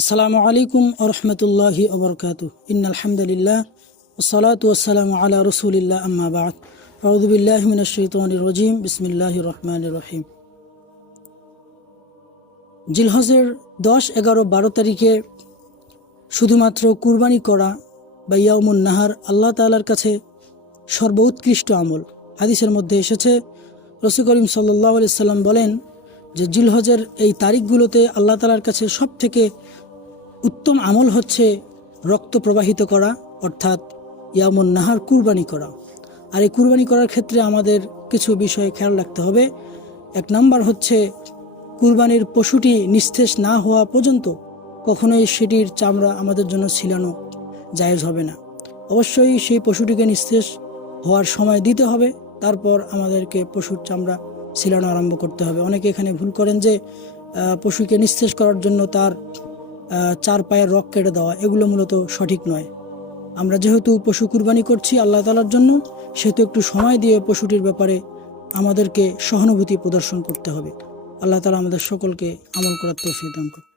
আসসালামু আলাইকুম ওয়া রাহমাতুল্লাহি ওয়া বারাকাতুহু ইন্নাল হামদুলিল্লাহ ওয়াসসালাতু ওয়াসসালামু আলা রাসূলিল্লাহ আম্মা বা'দ আউযু বিল্লাহি মিনাশ শাইতানির রাজীম বিসমিল্লাহির রহমানির রহিম। জিলহজের 10, 11, 12 তারিখে শুধুমাত্র কুরবানি করা বা ইয়াউমুন নাহার আল্লাহ তাআলার কাছে সর্বোৎকৃষ্ট আমল। হাদিসের মধ্যে এসেছে, রাসূল করিম সাল্লাল্লাহু আলাইহি সাল্লাম বলেন যে জিলহজের এই তারিখগুলোতে আল্লাহ তাআলার কাছে সবথেকে উত্তম আমল হচ্ছে রক্ত প্রবাহিত করা, অর্থাৎ ইয়ামুন নাহার, কুরবানি করা। আর এই কুরবানি করার ক্ষেত্রে আমাদের কিছু বিষয় খেয়াল রাখতে হবে। 1 নাম্বার হচ্ছে, কুরবানির পশুটি নিস্তেজ না হওয়া পর্যন্ত কখনোই সেটির চামড়া আমাদের জন্য ছিলানো জায়েজ হবে না। অবশ্যই সেই পশুটিকে নিস্তেজ হওয়ার সময় দিতে হবে, তারপর আমাদেরকে পশুর চামড়া ছিলানো আরম্ভ করতে হবে। অনেকে এখানে ভুল করেন যে পশুকে নিস্তেজ করার জন্য তার 4 পায়ের রগ কেটে দেওয়া, এগুলো মূলত সঠিক নয়। আমরা যেহেতু পশু কুরবানি করছি আল্লাহ তাআলার জন্য, সেহেতু একটু সময় দিয়ে পশুটির ব্যাপারে আমাদেরকে সহানুভূতি প্রদর্শন করতে হবে। আল্লাহ তাআলা আমাদের সকলকে আমল করার তৌফিক দান করুন।